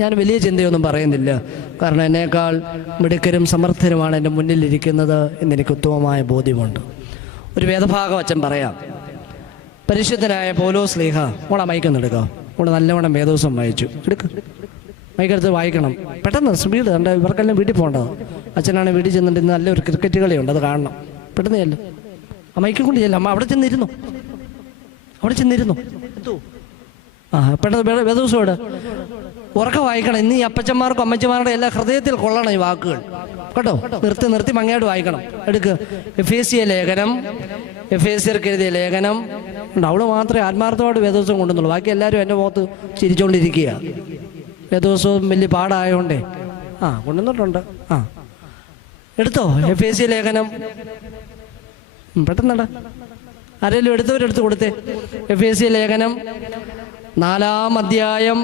ഞാൻ വലിയ ചിന്തയൊന്നും പറയുന്നില്ല, കാരണം എന്നേക്കാൾ മിടുക്കരും സമർത്ഥരുമാണ് എൻ്റെ മുന്നിലിരിക്കുന്നത് എന്നെനിക്ക് ഉത്തമമായ ബോധ്യമുണ്ട്. ഒരു വേദഭാഗം അച്ഛൻ പറയാം. പരിശുദ്ധനായ പൗലോസ് ശ്ലീഹ, മോളെ മൈക്കൊന്നെടുക്കാം, മോളെ നല്ലവണ്ണം വേദോസം വായിച്ചു എടുക്ക്, മൈക്കെടുത്ത് വായിക്കണം പെട്ടെന്ന്, സ്പീഡ് കണ്ട. ഇവർക്കെല്ലാം വീട്ടിൽ പോകേണ്ടത്. അച്ഛനാണ് വീട്ടിൽ ചെന്നിട്ട് നല്ലൊരു ക്രിക്കറ്റ് കളിയുണ്ട്, അത് കാണണം. പെട്ടെന്ന് ചെല്ല, ആ മൈക്കും കൊണ്ട് ചെല്ല. അമ്മ അവിടെ ചെന്നിരുന്നു, അവിടെ ചെന്നിരുന്നു. പെട്ടെന്ന് വേദോസോട് ഉറക്കെ വായിക്കണം. ഇന്ന് ഈ അപ്പച്ചന്മാർക്കും അമ്മച്ചന്മാരുടെ എല്ലാ ഹൃദയത്തിൽ കൊള്ളണം ഈ വാക്കുകൾ കേട്ടോ. നിർത്തി ഭംഗിയായിട്ട് വായിക്കണം. എടുക്ക്. എഫേസ്യ ലേഖനം, എഫേസ്യർക്ക് എഴുതിയ ലേഖനം ഉണ്ട്. അവള് മാത്രമേ ആത്മാർത്ഥമായിട്ട് വേദോത്സവം കൊണ്ടുവന്നുള്ളൂ. ബാക്കി എല്ലാവരും എൻ്റെ മുഖത്ത് ചിരിച്ചുകൊണ്ടിരിക്കുക. വേദോത്സവം വലിയ പാടായോണ്ടേ കൊണ്ടുവന്നിട്ടുണ്ട്. എടുത്തോ എഫേസ്യ ലേഖനം, പെട്ടെന്നടാ. ആരെങ്കിലും എടുത്തവരെടുത്ത് കൊടുത്തേ. എഫേസ്യ ലേഖനം 4-ാം അധ്യായം